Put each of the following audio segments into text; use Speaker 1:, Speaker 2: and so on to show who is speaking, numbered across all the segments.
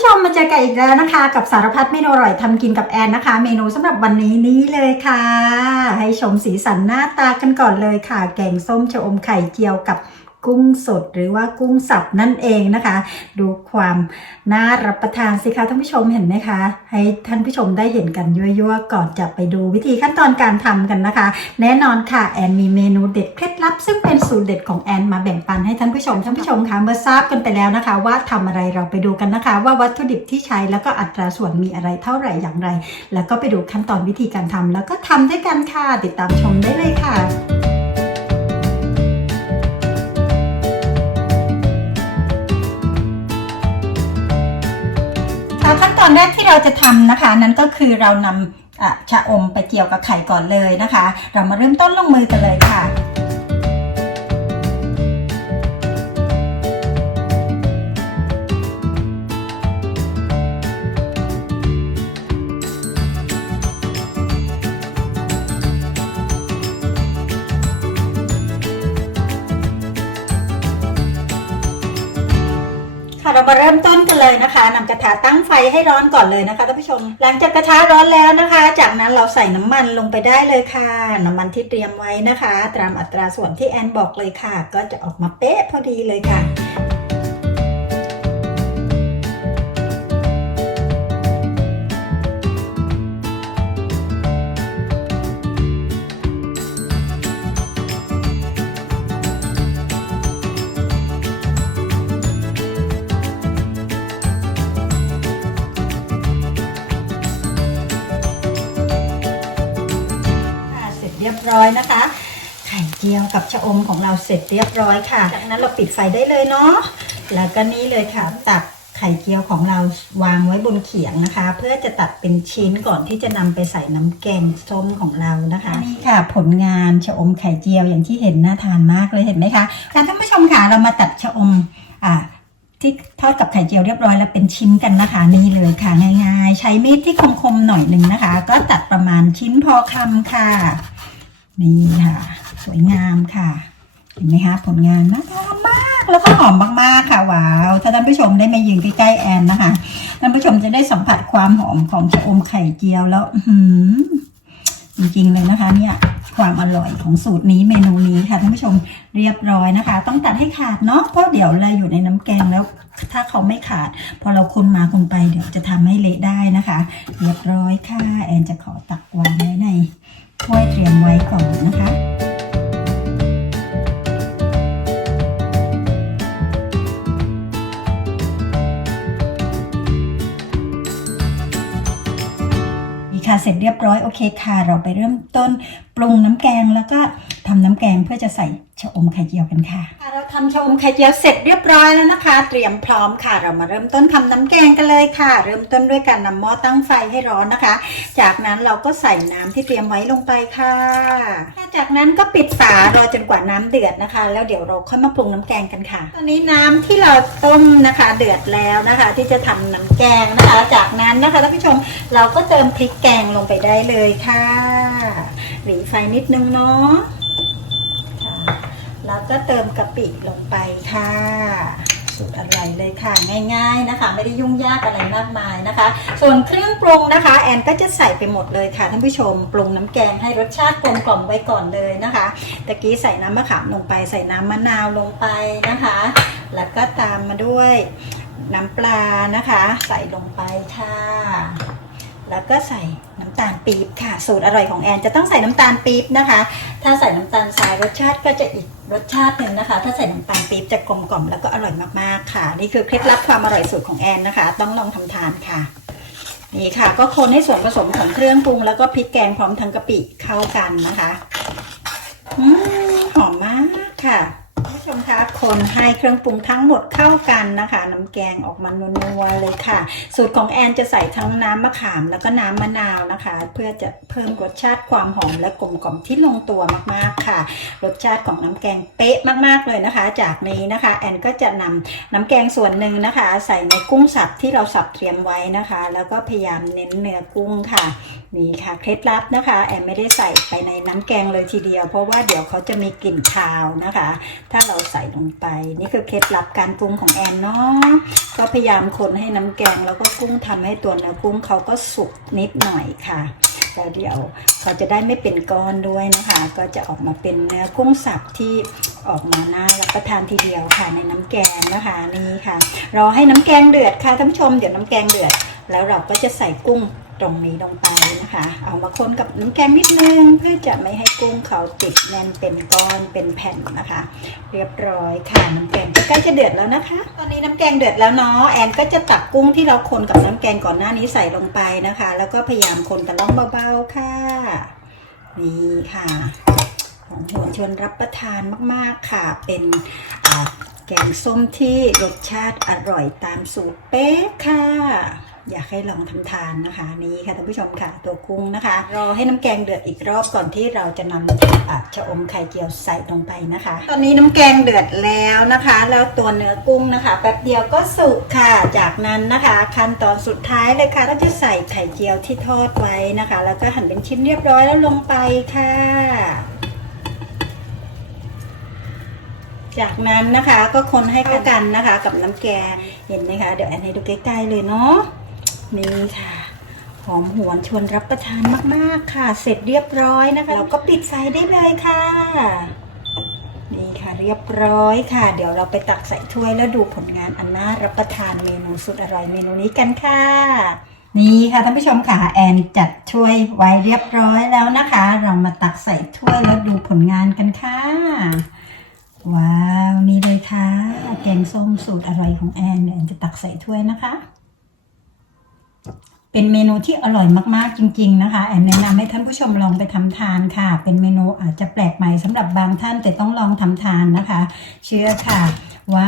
Speaker 1: ผู้ชมมาเจอกันอีกแล้วนะคะ กับสารพัดเมนูอร่อยทำกินกับแอนนะคะ เมนูสำหรับวันนี้นี้เลยค่ะ ให้ชมสีสันหน้าตากันก่อนเลยค่ะ แกงส้มชะอมไข่เจียวกับ กุ้งสดหรือว่ากุ้งสับนั่นเองนะคะ ดูความน่ารับประทานสิคะท่านผู้ชมเห็นไหมคะ ให้ท่านผู้ชมได้เห็นกันยั่วๆก่อนจะไปดูวิธีขั้นตอนการทำกันนะคะ แน่นอนค่ะแอนมีเมนูเด็ดเคล็ดลับ ซึ่งเป็นสูตรเด็ดของแอนมาแบ่งปันให้ท่านผู้ชมท่านผู้ชมคะเมื่อทราบกันไปแล้วนะคะ ว่าทำอะไรเราไปดูกันนะคะ ว่าวัตถุดิบที่ใช้แล้วก็อัตราส่วนมีอะไรเท่าไหร่อย่างไร แล้วก็ไปดูขั้นตอนวิธีการทำแล้วก็ทำด้วยกันค่ะติดตามชมได้เลยค่ะ ขั้นตอนแรกที่เราจะทำนะคะ นั่นก็คือเรานำอะชะอมไปเกี่ยวกับไข่ก่อนเลยนะคะ เรามาเริ่มต้นลงมือกันเลยค่ะ เรามาเริ่มต้นกันเลยนะคะนำกระทะตั้งไฟให้ร้อนก่อนเลยนะคะท่านผู้ชม หลังจากกระทะร้อนแล้วนะคะ จากนั้นเราใส่น้ำมันลงไปได้เลยค่ะ น้ำมันที่เตรียมไว้นะคะ ตามอัตราส่วนที่แอนบอกเลยค่ะ ก็จะออกมาเป๊ะพอดีเลยค่ะ จเรียบร้อยนะคะ ไข่เจียวกับชะอมของเราเสร็จเรียบร้อยค่ะ จากนั้นเราปิดไฟได้เลยเนาะ แล้วก็นี่เลยค่ะตักไข่เจียวของเราวางไว้บนเขียงนะคะ เพื่อจะตัดเป็นชิ้นก่อนที่จะนำไปใส่น้ำแกงส้มของเรานะคะนี่ค่ะ ผลงานชะอมไข่เจียวอย่างที่เห็นน่าทานมากเลยเห็นไหมคะการท่านผู้ชมค่ะเรามาตัดชะอมอ่าที่ทอดกับไข่เจียวเรียบร้อยแล้วเป็นชิ้นกันนะคะนี่เลยค่ะง่าย ๆ ใช้มีดที่คมๆหน่อยหนึ่งนะคะ ก็ตัดประมาณชิ้นพอคำค่ะ นี่ค่ะ สวยงามค่ะ เห็นไหมคะผลงานน่าทานมาก แล้วก็หอมมากๆค่ะว้าวถ้าท่านผู้ชมได้มายืนใกล้ๆแอนนะคะท่านผู้ชมจะได้สัมผัสความหอมของชะอมไข่เจียวแล้ว อื้อหือจริงๆเลยนะคะ เนี่ยความอร่อยของสูตรนี้เมนูนี้ค่ะท่านผู้ชมเรียบร้อยนะคะ ต้องตัดให้ขาดเนาะเพราะเดี๋ยวเราอยู่ในน้ำแกงแล้ว ถ้าเขาไม่ขาด พอเราคนมาคนไปเดี๋ยวจะทำให้เละได้นะคะ เรียบร้อยค่ะ แอนจะขอตักวางไว้ ถ้วยเตรียมไว้ก่อนนะคะนี่ค่ะเสร็จเรียบร้อยโอเคค่ะ เราไปเริ่มต้นปรุงน้ำแกงแล้วก็ ทำน้ำแกงเพื่อจะใส่ชะอมไข่เจียวกันค่ะ เราทำชะอมไข่เจียวเสร็จเรียบร้อยแล้วนะคะ เตรียมพร้อมค่ะ เรามาเริ่มต้นทำน้ำแกงกันเลยค่ะ เริ่มต้นด้วยการนำหม้อตั้งไฟให้ร้อนนะคะ จากนั้นเราก็ใส่น้ำที่เตรียมไว้ลงไปค่ะ จากนั้นก็ปิดฝารอจนกว่าน้ำเดือดนะคะ แล้วเดี๋ยวเราค่อยมาปรุงน้ำแกงกันค่ะ ตอนนี้น้ำที่เราต้มนะคะ เดือดแล้วนะคะ ที่จะทำน้ำแกงนะคะ จากนั้นนะคะท่านผู้ชมเราก็เติมพริกแกงลงไปได้เลยค่ะหลีไฟนิดนึงเนาะ ก็เติมกะปิลงไปค่ะ สูตรอร่อยเลยค่ะ ง่าย ๆนะคะ ไม่ได้ยุ่งยากอะไรมากมายนะคะ ส่วนเครื่องปรุงนะคะ แอนก็จะใส่ไปหมดเลยค่ะท่านผู้ชมปรุงน้ำแกงให้รสชาติกลมกล่อมไว้ก่อนเลยนะคะตะกี้ใส่น้ำมะขามลงไป ใส่น้ำมะนาวลงไปนะคะ แล้วก็ตามมาด้วยน้ำปลานะคะ ใส่ลงไปค่ะ แล้วก็ใส่น้ำตาลปี๊บค่ะ สูตรอร่อยของแอนจะต้องใส่น้ำตาลปี๊บนะคะ ถ้าใส่น้ำตาลทรายรสชาติก็จะอีกรสชาติหนึ่งนะคะ ถ้าใส่น้ำตาลปี๊บจะกลมกล่อมแล้วก็อร่อยมากๆค่ะ นี่คือเคล็ดลับความอร่อยสูตรของแอนนะคะ ต้องลองทำทานค่ะนี่ค่ะ ก็คนให้ส่วนผสมของเครื่องปรุงแล้วก็พริกแกงพร้อมทั้งกะปิเข้ากันนะคะอืมหอมมากค่ะ ผู้ชมคะคนให้เครื่องปรุงทั้งหมดเข้ากันนะคะ น้ำแกงออกมานัวๆเลยค่ะ สูตรของแอนจะใส่ทั้งน้ำมะขามแล้วก็น้ำมะนาวนะคะ เพื่อจะเพิ่มรสชาติความหอมและกลมกล่อมที่ลงตัวมากๆค่ะ รสชาติของน้ำแกงเป๊ะมากๆเลยนะคะ จากนี้นะคะ แอนก็จะนำน้ำแกงส่วนหนึ่งนะคะ ใส่ในกุ้งสับที่เราสับเตรียมไว้นะคะ แล้วก็พยายามเน้นเนื้อกุ้งค่ะนี่ค่ะเคล็ดลับนะคะ แอนไม่ได้ใส่ไปในน้ำแกงเลยทีเดียว เพราะว่าเดี๋ยวเขาจะมีกลิ่นคาวนะคะ ถ้าเราใส่ลงไป นี่คือเคล็ดลับการปรุงของแอนเนาะก็พยายามคนให้น้ำแกง แล้วก็กุ้งทำให้ตัวเนื้อกุ้งเขาก็สุกนิดหน่อยค่ะแล้วเดี๋ยวเขาจะได้ไม่เป็นก้อนด้วยนะคะ ก็จะออกมาเป็นเนื้อกุ้งสับที่ออกมาน่ารับประทานทีเดียวค่ะในน้ำแกงนะคะนี่ค่ะ รอให้น้ำแกงเดือดค่ะท่านผู้ชมเดี๋ยวน้ำแกงเดือด แล้วเราก็จะใส่กุ้ง ตรงนี้ลงไปนะคะ เอามาคนกับน้ำแกงนิดนึง เพื่อจะไม่ให้กุ้งเขาติดแน่นเป็นก้อนเป็นแผ่นนะคะ เรียบร้อยค่ะน้ำแกงก็ใกล้จะเดือดแล้วนะคะ ตอนนี้น้ำแกงเดือดแล้วเนาะแอนก็จะตักกุ้งที่เราคนกับน้ำแกงก่อนหน้านี้ใส่ลงไปนะคะ แล้วก็พยายามคนแต่ล่องเบาๆค่ะนี่ค่ะหอมหวชวนรับประทานมากๆค่ะ เป็นแกงส้มที่รสชาติอร่อยตามสูตรเป๊ะค่ะ อยากให้ลองทำทานนะคะ นี่ค่ะท่านผู้ชมค่ะตัวกุ้งนะคะรอให้น้ำแกงเดือดอีกรอบก่อนที่เราจะนำอะชะอมไข่เจียวใส่ลงไปนะคะ ตอนนี้น้ำแกงเดือดแล้วนะคะ แล้วตัวเนื้อกุ้งนะคะแป๊บเดียวก็สุกค่ะ จากนั้นนะคะ ขั้นตอนสุดท้ายเลยค่ะเราจะใส่ไข่เจียวที่ทอดไว้นะคะ แล้วก็หั่นเป็นชิ้นเรียบร้อยแล้วลงไปค่ะจากนั้นนะคะก็คนให้เข้ากันนะคะ กับน้ำแกงเห็นไหมคะ เดี๋ยวแอนให้ดูใกล้ๆเลยเนาะ นี่ค่ะ หอมหวนชวนรับประทานมาก ๆ ค่ะ เสร็จเรียบร้อยนะคะ เราก็ปิดไฟได้เลยค่ะ นี่ค่ะเรียบร้อยค่ะ เดี๋ยวเราไปตักใส่ถ้วยแล้วดูผลงานอันน่ารับประทานเมนูสุดอร่อยเมนูนี้กันค่ะ นี่ค่ะท่านผู้ชมค่ะแอนจัดถ้วยไว้เรียบร้อยแล้วนะคะ เรามาตักใส่ถ้วยแล้วดูผลงานกันค่ะว้าว นี่เลยค่ะ แกงส้มสูตรอร่อยของแอนเดี๋ยวแอนจะตักใส่ถ้วยนะคะ เป็นเมนูที่อร่อยมากๆจริง ๆ นะคะแอนแนะนำให้ท่านผู้ชมลองไปทำทานค่ะ เป็นเมนูอาจจะแปลกใหม่สำหรับบางท่านแต่ต้องลองทำทานนะคะ เชื่อค่ะ ว่า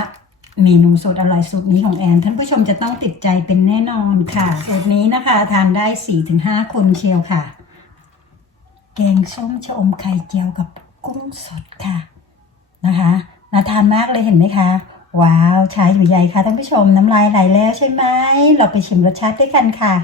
Speaker 1: เมนูสูตรอร่อยสูตรนี้ของแอนท่านผู้ชมจะต้องติดใจเป็นแน่นอนค่ะ สูตรนี้นะคะ ทานได้4-5คนเชียวค่ะ แกงส้มชะอมไข่เจียวกับกุ้งสดค่ะนะคะน่าทานมากเลยเห็นไหมคะ ว้าวชาอยู่ใหญ่ค่ะท่านผู้ชมน้ำลายไหลแล้วใช่ไหมเราไปชิมรสชาติด้วยกันค่ะ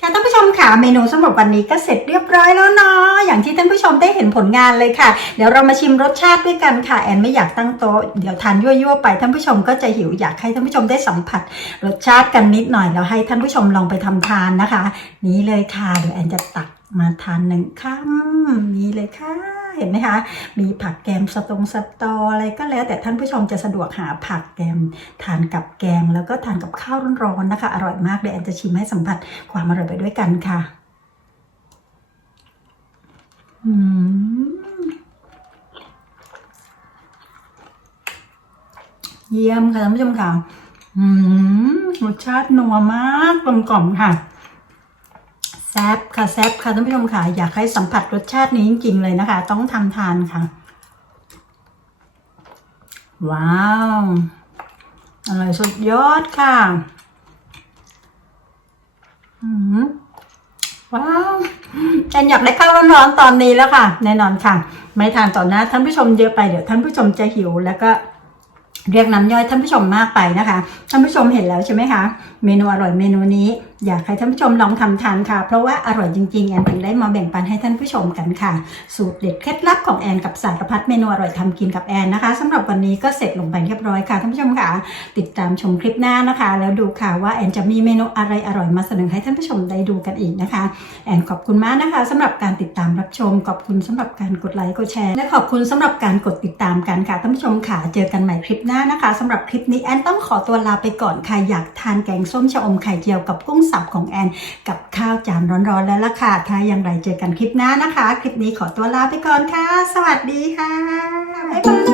Speaker 1: ค่ะท่านผู้ชมค่ะเมนูสำหรับวันนี้ก็เสร็จเรียบร้อยแล้วเนาะอย่างที่ท่านผู้ชมได้เห็นผลงานเลยค่ะ เดี๋ยวเรามาชิมรสชาติด้วยกันค่ะแอนไม่อยากตั้งโต๊ะเดี๋ยวทานยั่วๆไปท่านผู้ชมก็จะหิวอยากให้ท่านผู้ชมได้สัมผัส รสชาติกันนิดหน่อยแล้วให้ท่านผู้ชมลองไปทำทานนะคะ นี้เลยค่ะเดี๋ยวแอนจะตักมาทานหนึ่งคำนี้เลยค่ะ เห็นไหมคะ มีผักแกมสตงสตออะไรก็แล้ว แต่ท่านผู้ชมจะสะดวกหาผักแกมทานกับแกง แล้วก็ทานกับข้าวร้อนๆนะคะ อร่อยมากเลยแอนจะชิมให้สัมผัสความอร่อยไปด้วยกันค่ะ อืมเยี่ยมค่ะท่านผู้ชมค่ะอืมรสชาตินัวมากกลมกล่อมค่ะ แซบค่ะแซบค่ะท่านผู้ชมค่ะ อยากให้สัมผัสรสชาตินี้จริง ๆ เลยนะคะ ต้องทำทานค่ะ ว้าวอร่อยสุดยอดค่ะอืมว้าวแอนอยากได้ข้าวร้อนๆตอนนี้แล้วค่ะ แน่นอนค่ะ ไม่ทานต่อหน้าท่านผู้ชมเยอะไปเดี๋ยวท่านผู้ชมจะหิวแล้วก็เรียกน้ำย่อยท่านผู้ชมมากไปนะคะ ท่านผู้ชมเห็นแล้วใช่ไหมคะ เมนูอร่อยเมนูนี้ อยากให้ท่านผู้ชมลองทำทานค่ะ เพราะว่าอร่อยจริงๆ แอนถึงได้มาแบ่งปันให้ท่านผู้ชมกันค่ะ สูตรเด็ดเคล็ดลับของแอนกับสารพัดเมนูอร่อยทำกินกับแอนนะคะสำหรับวันนี้ก็เสร็จลงไปเรียบร้อยค่ะท่านผู้ชมค่ะ ติดตามชมคลิปหน้านะคะ แล้วดูค่ะว่าแอนจะมีเมนูอะไรอร่อยมาเสนอให้ท่านผู้ชมได้ดูกันอีกนะคะ แอนขอบคุณมากนะคะสำหรับการติดตามรับชม ขอบคุณสำหรับการกดไลค์กดแชร์ และขอบคุณสำหรับการกดติดตามกันค่ะท่านผู้ชมค่ะเจอกันใหม่คลิปหน้านะคะสำหรับคลิปนี้แอนต้องขอตัวลาไปก่อนค่ะอยากทานแกงส้มชะอมไข่เจียวกับกุ้งสับของแอน กับข้าวจานร้อนๆแล้วล่ะค่ะ ถ้าอย่างไรเจอกันคลิปหน้านะคะ คลิปนี้ขอตัวลาไปก่อนค่ะ สวัสดีค่ะบ๊ายบาย